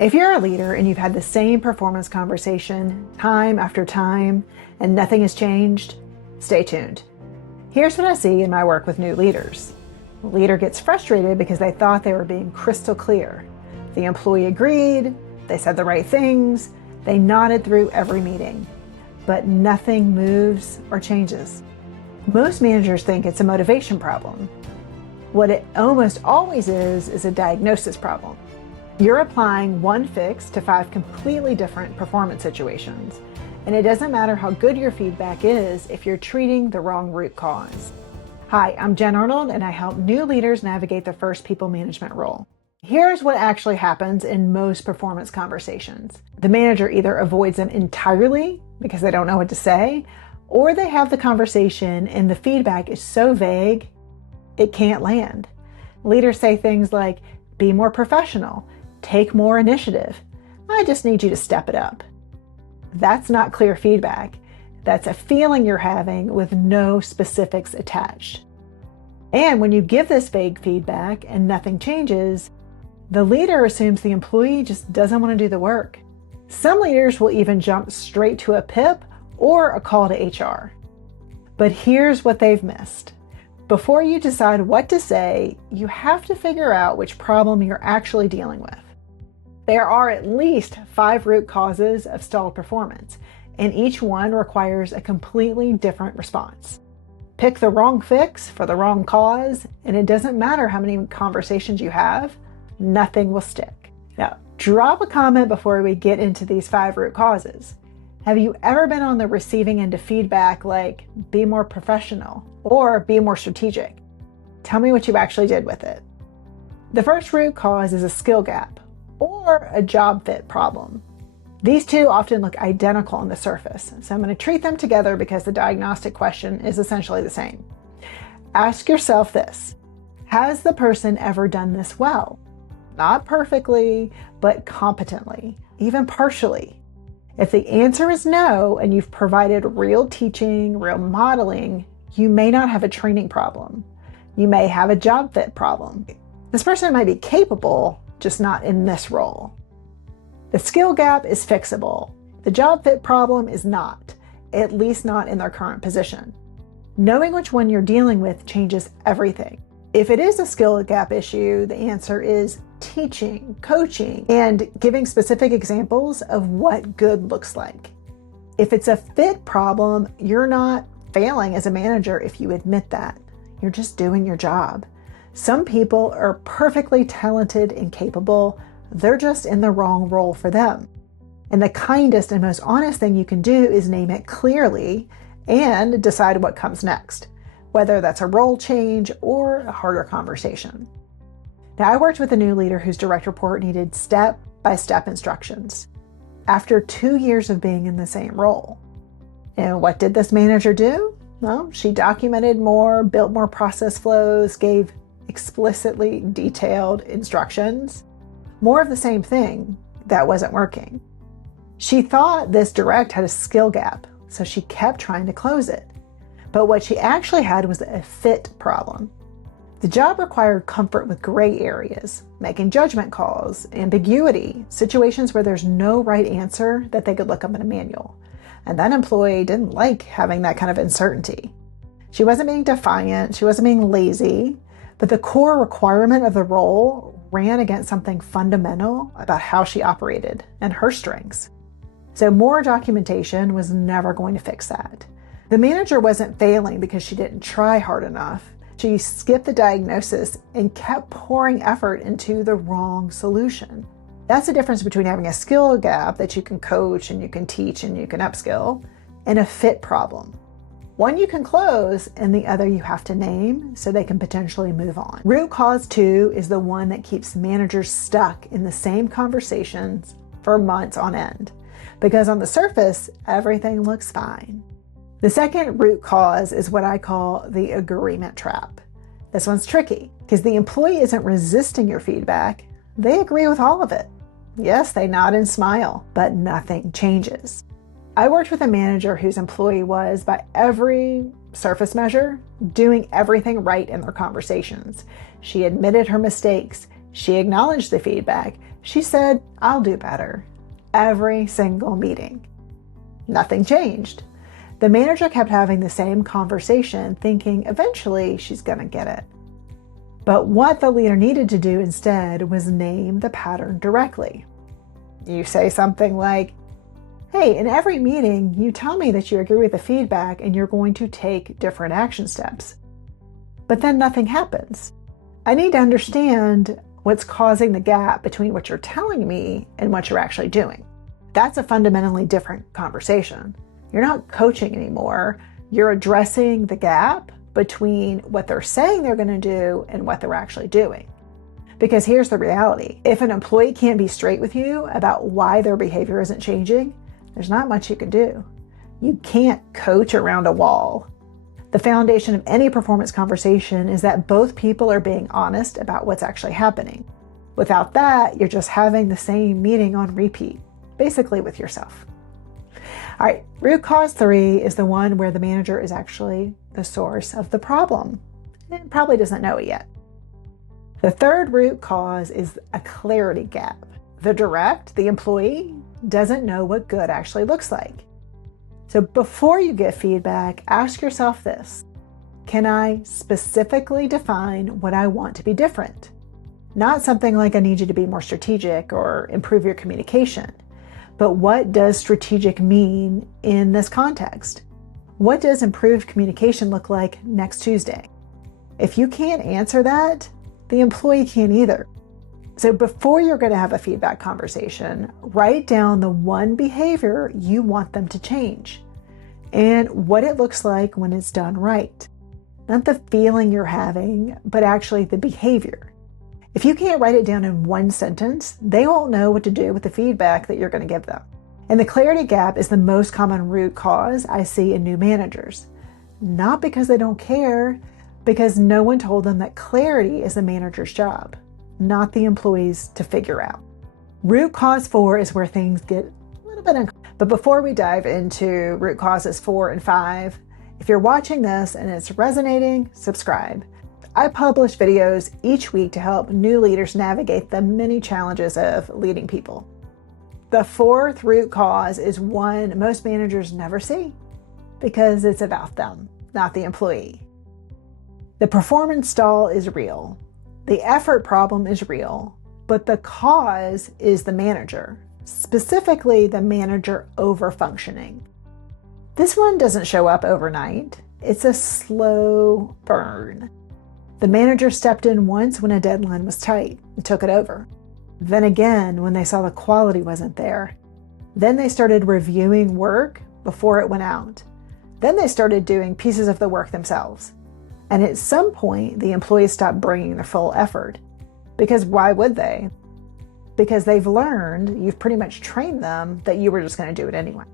If you're a leader and you've had the same performance conversation time after time and nothing has changed, stay tuned. Here's what I see in my work with new leaders. The leader gets frustrated because they thought they were being crystal clear. The employee agreed, they said the right things, they nodded through every meeting, but nothing moves or changes. Most managers think it's a motivation problem. What it almost always is a diagnosis problem. You're applying one fix to 5 completely different performance situations, and it doesn't matter how good your feedback is if you're treating the wrong root cause. Hi, I'm Jen Arnold, and I help new leaders navigate their first people management role. Here's what actually happens in most performance conversations. The manager either avoids them entirely because they don't know what to say, or they have the conversation and the feedback is so vague, it can't land. Leaders say things like, be more professional, take more initiative. I just need you to step it up. That's not clear feedback. That's a feeling you're having with no specifics attached. And when you give this vague feedback and nothing changes, the leader assumes the employee just doesn't want to do the work. Some leaders will even jump straight to a PIP or a call to HR. But here's what they've missed. Before you decide what to say, you have to figure out which problem you're actually dealing with. There are at least 5 root causes of stalled performance, and each one requires a completely different response. Pick the wrong fix for the wrong cause, and it doesn't matter how many conversations you have, nothing will stick. Now, drop a comment before we get into these 5 root causes. Have you ever been on the receiving end of feedback like, be more professional or be more strategic? Tell me what you actually did with it. The first root cause is a skill gap or a job fit problem. These two often look identical on the surface, so I'm going to treat them together because the diagnostic question is essentially the same. Ask yourself this: has the person ever done this well? Not perfectly, but competently, even partially. If the answer is no, and you've provided real teaching, real modeling, you may not have a training problem. You may have a job fit problem. This person might be capable, just not in this role. The skill gap is fixable. The job fit problem is not, at least not in their current position. Knowing which one you're dealing with changes everything. If it is a skill gap issue, the answer is teaching, coaching, and giving specific examples of what good looks like. If it's a fit problem, you're not failing as a manager if you admit that. You're just doing your job. Some people are perfectly talented and capable. They're just in the wrong role for them. And the kindest and most honest thing you can do is name it clearly and decide what comes next, whether that's a role change or a harder conversation. Now, I worked with a new leader whose direct report needed step-by-step instructions after 2 years of being in the same role. And what did this manager do? Well, she documented more, built more process flows, gave explicitly detailed instructions. More of the same thing that wasn't working. She thought this direct had a skill gap, so she kept trying to close it. But what she actually had was a fit problem. The job required comfort with gray areas, making judgment calls, ambiguity, situations where there's no right answer that they could look up in a manual. And that employee didn't like having that kind of uncertainty. She wasn't being defiant, she wasn't being lazy, but the core requirement of the role ran against something fundamental about how she operated and her strengths. So more documentation was never going to fix that. The manager wasn't failing because she didn't try hard enough. She skipped the diagnosis and kept pouring effort into the wrong solution. That's the difference between having a skill gap that you can coach and you can teach and you can upskill, and a fit problem. One you can close and the other you have to name so they can potentially move on. Root cause 2 is the one that keeps managers stuck in the same conversations for months on end, because on the surface, everything looks fine. The second root cause is what I call the agreement trap. This one's tricky because the employee isn't resisting your feedback. They agree with all of it. Yes, they nod and smile, but nothing changes. I worked with a manager whose employee was, by every surface measure, doing everything right in their conversations. She admitted her mistakes, She acknowledged the feedback. She said, "I'll do better." Every single meeting. Nothing changed. The manager kept having the same conversation, thinking eventually she's going to get it. But what the leader needed to do instead was name the pattern directly. You say something like, "Hey, in every meeting, you tell me that you agree with the feedback and you're going to take different action steps. But then nothing happens. I need to understand what's causing the gap between what you're telling me and what you're actually doing." That's a fundamentally different conversation. You're not coaching anymore. You're addressing the gap between what they're saying they're going to do and what they're actually doing. Because here's the reality. If an employee can't be straight with you about why their behavior isn't changing, there's not much you can do. You can't coach around a wall. The foundation of any performance conversation is that both people are being honest about what's actually happening. Without that, you're just having the same meeting on repeat, basically with yourself. All right, root cause 3 is the one where the manager is actually the source of the problem and probably doesn't know it yet. The third root cause is a clarity gap. The employee, doesn't know what good actually looks like. So before you get feedback, ask yourself this: can I specifically define what I want to be different? Not something like I need you to be more strategic or improve your communication, but what does strategic mean in this context? What does improved communication look like next Tuesday? If you can't answer that, the employee can't either. So before you're going to have a feedback conversation, write down the one behavior you want them to change and what it looks like when it's done right. Not the feeling you're having, but actually the behavior. If you can't write it down in one sentence, they won't know what to do with the feedback that you're going to give them. And the clarity gap is the most common root cause I see in new managers. Not because they don't care, because no one told them that clarity is the manager's job, not the employees to figure out. Root cause 4 is where things get a little bit uncomfortable. But before we dive into root causes 4 and 5, if you're watching this and it's resonating, subscribe. I publish videos each week to help new leaders navigate the many challenges of leading people. The fourth root cause is one most managers never see because it's about them, not the employee. The performance stall is real. The effort problem is real, but the cause is the manager, specifically the manager overfunctioning. This one doesn't show up overnight. It's a slow burn. The manager stepped in once when a deadline was tight and took it over. Then again, when they saw the quality wasn't there. Then they started reviewing work before it went out. Then they started doing pieces of the work themselves. And at some point, the employees stopped bringing their full effort. Because why would they? Because they've learned, you've pretty much trained them that you were just going to do it anyway.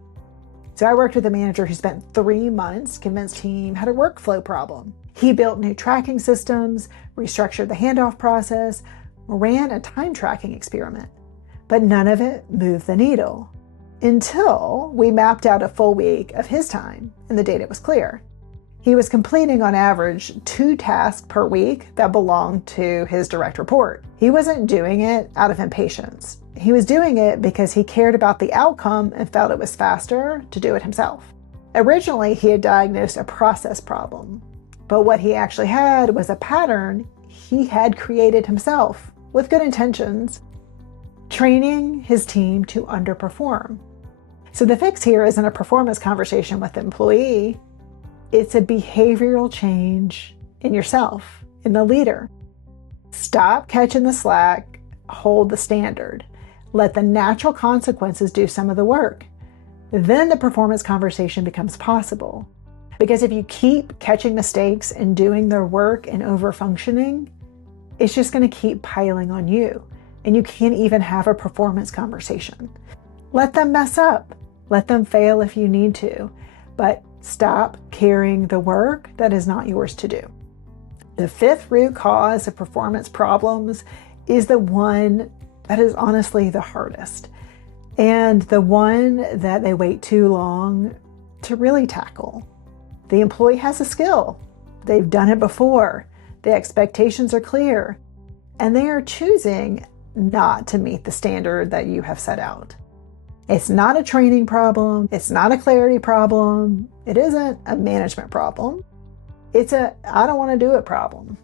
So I worked with a manager who spent 3 months convinced team had a workflow problem. He built new tracking systems, restructured the handoff process, ran a time tracking experiment, but none of it moved the needle until we mapped out a full week of his time and the data was clear. He was completing on average 2 tasks per week that belonged to his direct report. He wasn't doing it out of impatience. He was doing it because he cared about the outcome and felt it was faster to do it himself. Originally, he had diagnosed a process problem, but what he actually had was a pattern he had created himself with good intentions, training his team to underperform. So the fix here isn't a performance conversation with the employee. It's a behavioral change in yourself, in the leader. Stop catching the slack, hold the standard. Let the natural consequences do some of the work. Then the performance conversation becomes possible. Because if you keep catching mistakes and doing their work and overfunctioning, it's just going to keep piling on you. And you can't even have a performance conversation. Let them mess up. Let them fail if you need to. But stop carrying the work that is not yours to do. The fifth root cause of performance problems is the one that is honestly the hardest, and the one that they wait too long to really tackle. The employee has a skill. They've done it before. The expectations are clear. and they are choosing not to meet the standard that you have set out. It's not a training problem. It's not a clarity problem. It isn't a management problem. It's a I don't want to do it problem.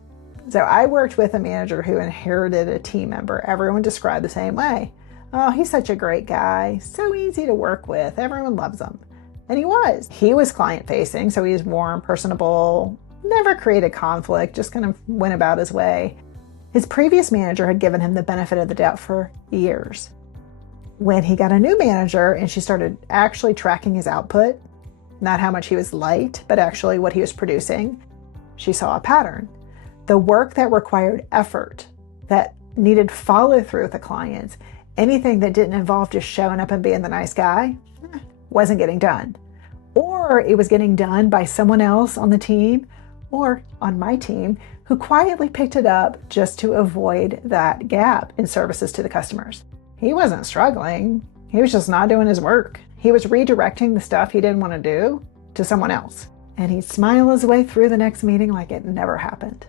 So I worked with a manager who inherited a team member. Everyone described the same way. Oh, he's such a great guy. So easy to work with. Everyone loves him. And he was. He was client facing, so he was warm, personable, never created conflict, just kind of went about his way. His previous manager had given him the benefit of the doubt for years. When he got a new manager and she started actually tracking his output, not how much he was liked, but actually what he was producing, she saw a pattern. The work that required effort, that needed follow through with the clients, anything that didn't involve just showing up and being the nice guy, wasn't getting done. Or it was getting done by someone else on the team or on my team who quietly picked it up just to avoid that gap in services to the customers. He wasn't struggling. He was just not doing his work. He was redirecting the stuff he didn't want to do to someone else. And he'd smile his way through the next meeting like it never happened.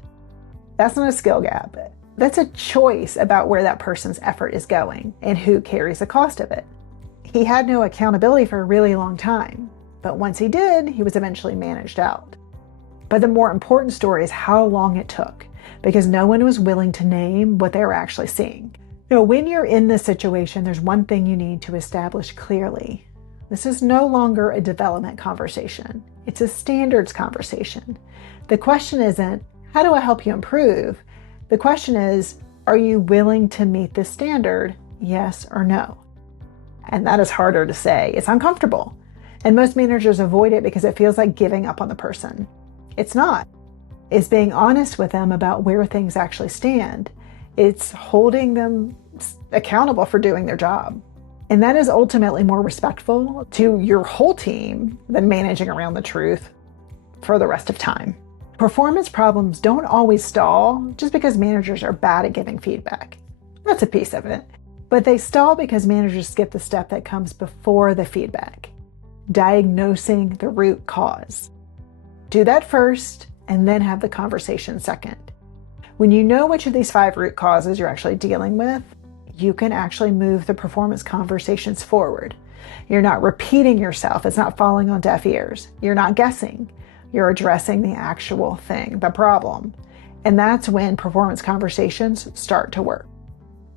That's not a skill gap. That's a choice about where that person's effort is going and who carries the cost of it. He had no accountability for a really long time, but once he did, he was eventually managed out. But the more important story is how long it took, because no one was willing to name what they were actually seeing. You know, when you're in this situation, there's one thing you need to establish clearly. This is no longer a development conversation. It's a standards conversation. The question isn't, how do I help you improve? The question is, are you willing to meet this standard? Yes or no? And that is harder to say. It's uncomfortable. And most managers avoid it because it feels like giving up on the person. It's not. It's being honest with them about where things actually stand. It's holding them accountable for doing their job. And that is ultimately more respectful to your whole team than managing around the truth for the rest of time. Performance problems don't always stall just because managers are bad at giving feedback. That's a piece of it. But they stall because managers skip the step that comes before the feedback, diagnosing the root cause. Do that first and then have the conversation second. When you know which of these 5 root causes you're actually dealing with, you can actually move the performance conversations forward. You're not repeating yourself. It's not falling on deaf ears. You're not guessing. You're addressing the actual thing, the problem. And that's when performance conversations start to work.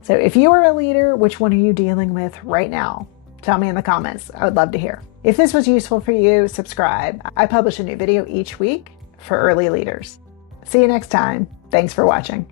So if you are a leader, which one are you dealing with right now? Tell me in the comments. I would love to hear. If this was useful for you, subscribe. I publish a new video each week for early leaders. See you next time. Thanks for watching.